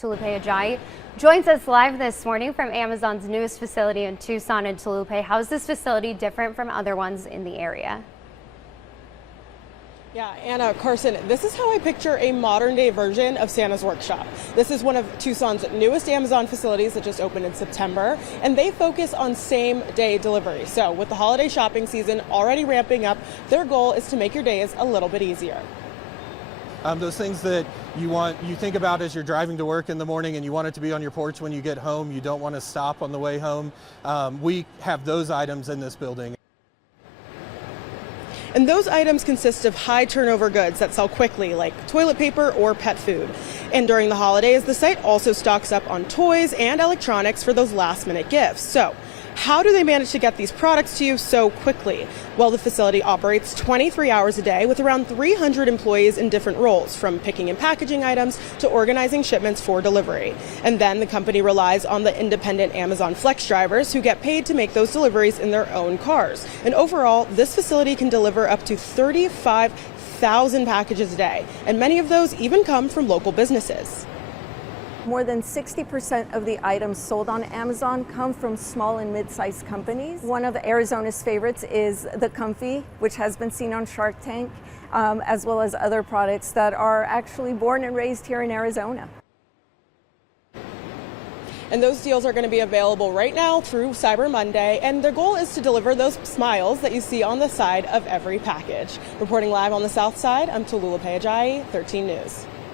Tulupe Ajayi joins us live this morning from Amazon's newest facility in Tucson and Tulupe. How is this facility different from other ones in the area? Yeah, Anna, Carson, this is how I picture a modern day version of Santa's workshop. This is one of Tucson's newest Amazon facilities that just opened in September, and they focus on same day delivery. So with the holiday shopping season already ramping up, their goal is to make your days a little bit easier. Those things that you think about as you're driving to work in the morning and you want it to be on your porch when you get home, you don't want to stop on the way home. We have those items in this building. And those items consist of high turnover goods that sell quickly, like toilet paper or pet food. And during the holidays, the site also stocks up on toys and electronics for those last minute gifts. So how do they manage to get these products to you so quickly? Well, the facility operates 23 hours a day with around 300 employees in different roles, from picking and packaging items to organizing shipments for delivery. And then the company relies on the independent Amazon Flex drivers who get paid to make those deliveries in their own cars. And overall, this facility can deliver up to 35,000 packages a day, and many of those even come from local businesses. More than 60% of the items sold on Amazon come from small and mid-sized companies. One of Arizona's favorites is the Comfy, which has been seen on Shark Tank, as well as other products that are actually born and raised here in Arizona. And those deals are going to be available right now through Cyber Monday, and their goal is to deliver those smiles that you see on the side of every package. Reporting live on the south side, I'm Tulupe Ajayi, 13 News.